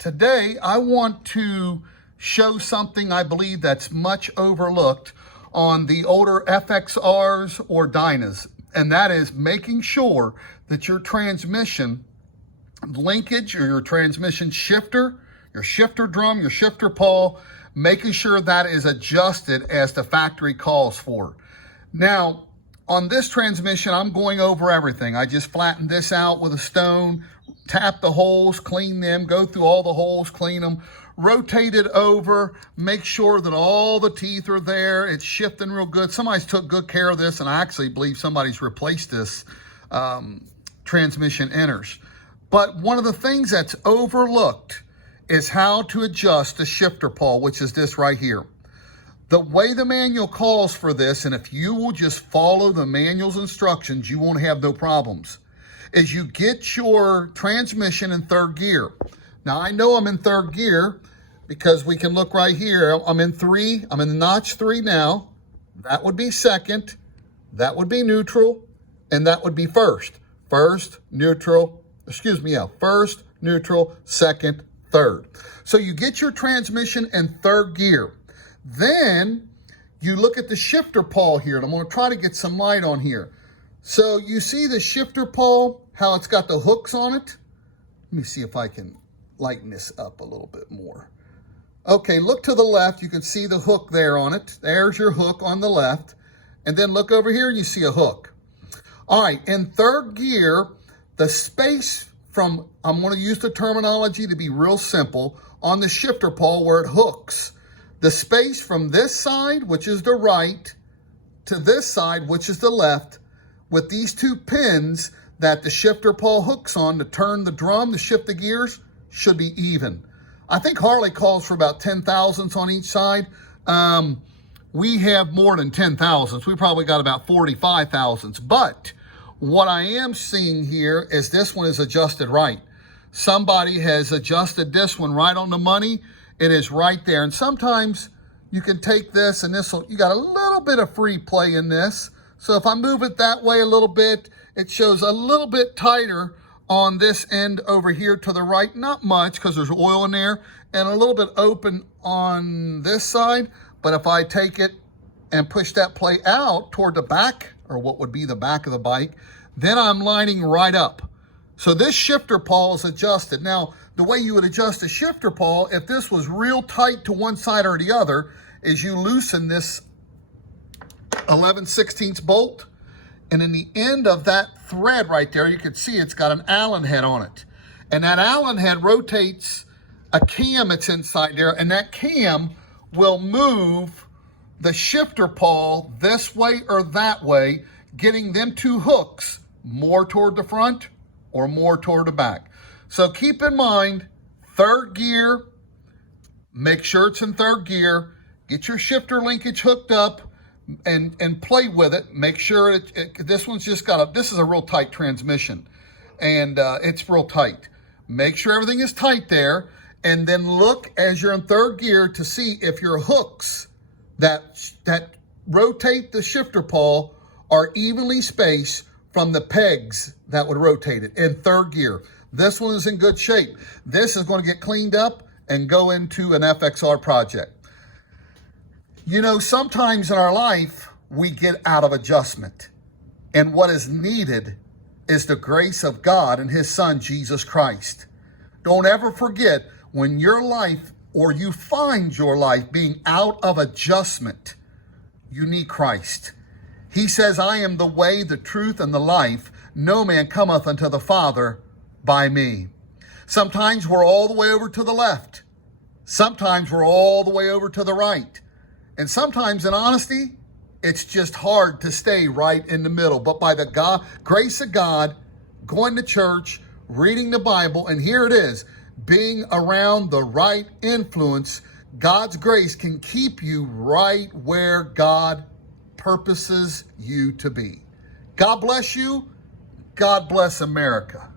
Today, I want to show something I believe that's much overlooked on the older FXRs or Dynas, and that is making sure that your transmission linkage or your transmission shifter, your shifter drum, your shifter pawl, making sure that is adjusted as the factory calls for. Now, on this transmission, I'm going over everything. I just flattened this out with a stone, tap the holes, clean them, go through all the holes, clean them, rotate it over, make sure that all the teeth are there. It's shifting real good. Somebody's took good care of this, and I actually believe somebody's replaced this transmission inners. But one of the things that's overlooked is how to adjust the shifter pawl, which is this right here. The way the manual calls for this, and if you will just follow the manual's instructions, you won't have no problems, is you get your transmission in third gear. Now, I know I'm in third gear because we can look right here. I'm in 3. I'm in the notch 3 now. That would be second. That would be neutral. And that would be first. First, neutral, first, neutral, second, third. So you get your transmission in third gear. Then you look at the shifter pawl here, and I'm going to try to get some light on here. So you see the shifter pawl, how it's got the hooks on it? Let me see if I can lighten this up a little bit more. Okay, look to the left. You can see the hook there on it. There's your hook on the left. And then look over here, you see a hook. All right, in third gear, the space from, I'm going to use the terminology to be real simple, on the shifter pawl where it hooks. The space from this side, which is the right, to this side, which is the left, with these 2 pins that the shifter pawl hooks on to turn the drum, to shift the gears, should be even. I think Harley calls for about 10 thousandths on each side. We have more than 10 thousandths. We probably got about 45 thousandths. But what I am seeing here is this one is adjusted right. Somebody has adjusted this one right on the money. It is right there. And sometimes you can take this and this will, you got a little bit of free play in this. So if I move it that way a little bit, it shows a little bit tighter on this end over here to the right. Not much because there's oil in there, and a little bit open on this side. But if I take it and push that play out toward the back, or what would be the back of the bike, then I'm lining right up. So this shifter pawl is adjusted. Now, the way you would adjust a shifter pawl, if this was real tight to one side or the other, is you loosen this 11/16 bolt, and in the end of that thread right there, you can see it's got an Allen head on it. And that Allen head rotates a cam that's inside there, and that cam will move the shifter pawl this way or that way, getting them 2 hooks more toward the front or more toward the back. So keep in mind, third gear, make sure it's in third gear, get your shifter linkage hooked up and play with it. Make sure this one's just got this is a real tight transmission, and it's real tight. Make sure everything is tight there, and then look as you're in third gear to see if your hooks that rotate the shifter pawl are evenly spaced from the pegs that would rotate it in third gear. This one is in good shape. This is going to get cleaned up and go into an FXR project. You know, sometimes in our life, we get out of adjustment. And what is needed is the grace of God and His Son, Jesus Christ. Don't ever forget, when your life, or you find your life being out of adjustment, you need Christ. He says, I am the way, the truth, and the life. No man cometh unto the Father by me. Sometimes we're all the way over to the left. Sometimes we're all the way over to the right. And sometimes, in honesty, it's just hard to stay right in the middle. But by the grace of God, going to church, reading the Bible, and here it is, being around the right influence, God's grace can keep you right where God purposes you to be. God bless you. God bless America.